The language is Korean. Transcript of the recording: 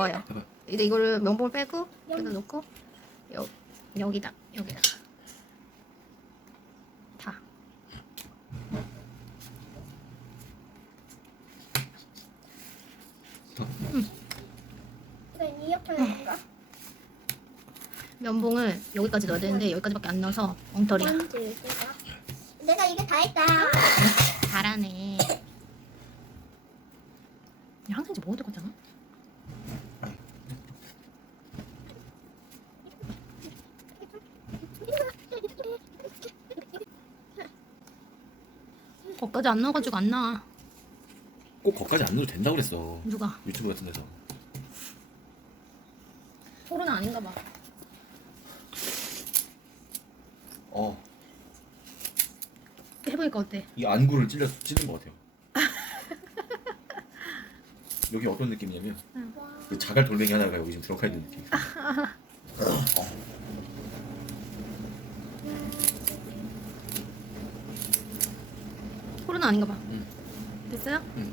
해봐. 이제 이거를 면봉을 빼고 여기다 놓고 여, 여기다 여기다 다 이거 이어폰인가? 면봉을 여기까지 넣어야 되는데 여기까지밖에 안 넣어서 엉터리야. 먼저 여기가. 내가 이게 다 했다. 잘하네. 항상 이제 먹어도 될 거잖아. 거기까지 안 넣어가지고 안 나와. 꼭 거기까지 안 넣어도 된다고 그랬어. 누가? 유튜브 같은 데서. 코로나 아닌가 봐. 어, 해보니까 어때? 이 안구를 찔려 찔린 것 같아요. 여기 어떤 느낌이냐면 와. 그 자갈 돌멩이 하나가 여기 지금 들어가 있는 느낌. 코로나 아닌가 봐. 응. 됐어요? 응.